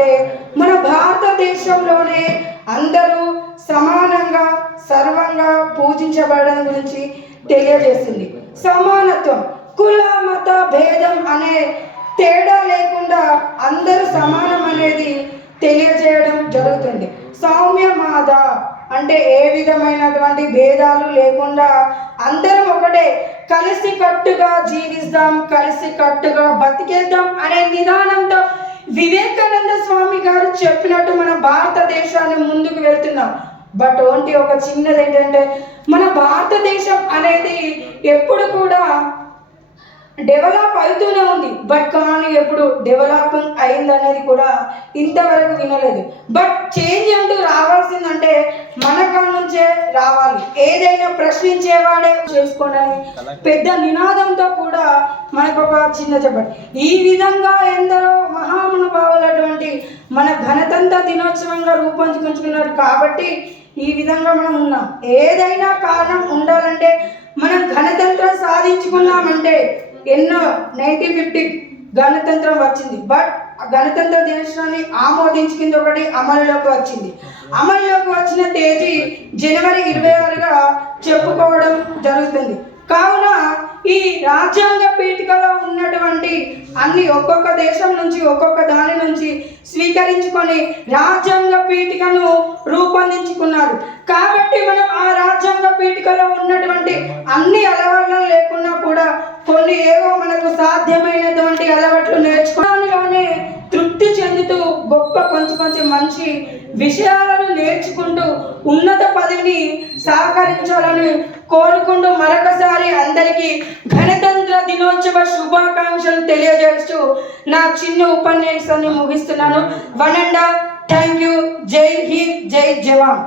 అంటే మన భారతదేశంలోనే అందరూ సమానంగా సర్వంగా పూజించబడడం గురించి తెలియజేస్తుంది. సమానత్వం, కుల మత భేదం అనే తేడా లేకుండా అందరూ సమానం అనేది తెలియజేయడం జరుగుతుంది. సౌమ్యమాద అంటే ఏ విధమైనటువంటి భేదాలు లేకుండా అందరం ఒకటే, కలిసి కట్టుగా జీవిస్తాం, కలిసి కట్టుగా బతికేద్దాం అనే విధానంతో వివేకానంద స్వామి గారు చెప్పినట్టు మన భారతదేశాన్ని ముందుకు వెళ్తున్నాం. బట్ ఓన్లీ ఒక చిన్నది ఏంటంటే, మన భారతదేశం అనేది ఎప్పుడు కూడా డెవలప్ అవుతూనే ఉంది. బట్ కానీ ఎప్పుడు డెవలపింగ్ అయిందనేది కూడా ఇంతవరకు వినలేదు. బట్ చేంజ్ అంటూ రావాల్సిందంటే మన కాడ నుంచే రావాలి. ఏదైనా ప్రశ్నించేవాడే చేసుకోవడానికి పెద్ద నినాదంతో కూడా మనకు ఒక చిన్న చెప్పండి. ఈ విధంగా ఎందరో మహానుభావులటువంటి మన గణతంత్ర దినోత్సవంగా రూపొందించుకున్నారు కాబట్టి ఈ విధంగా మనం ఉన్నాం. ఏదైనా కారణం ఉండాలంటే మనం గణతంత్రం సాధించుకున్నామంటే ఎన్నో 1950 గణతంత్రం వచ్చింది. బట్ గణతంత్ర దినోత్సవాన్ని ఆమోదించుకుంది ఒకటి అమలులోకి వచ్చింది. అమలులోకి వచ్చిన తేదీ జనవరి 26గా చెప్పుకోవడం జరుగుతుంది. కావున ఈ రాజ్యాంగ పీఠికలో ఉన్నటువంటి అన్ని ఒక్కొక్క దేశం నుంచి ఒక్కొక్క దాని నుంచి స్వీకరించుకొని రాజ్యాంగ పీఠికను రూపొందించుకున్నారు. కాబట్టి మనం ఆ రాజ్యాంగ పీఠికలో ఉన్నటువంటి అన్ని అలవాట్లు లేకున్నా కూడా కొన్ని ఏవో మనకు సాధ్యమైనటువంటి అలవాట్లు నేర్చుకోవడంలోనే తృప్తి చెందుతూ గొప్ప కొంచెం మంచి విషయాలను నేర్చుకుంటూ ఉన్నత పదవిని సహకరించాలని కోరుకుంటూ మరొకసారి అందరికీ గణతంత్ర దినోత్సవ శుభాకాంక్షలు తెలియజేస్తూ నా చిన్న ఉపన్యాసాన్ని ముగిస్తున్నాను. One and all, thank you. జై హింద్, జై జవాన్.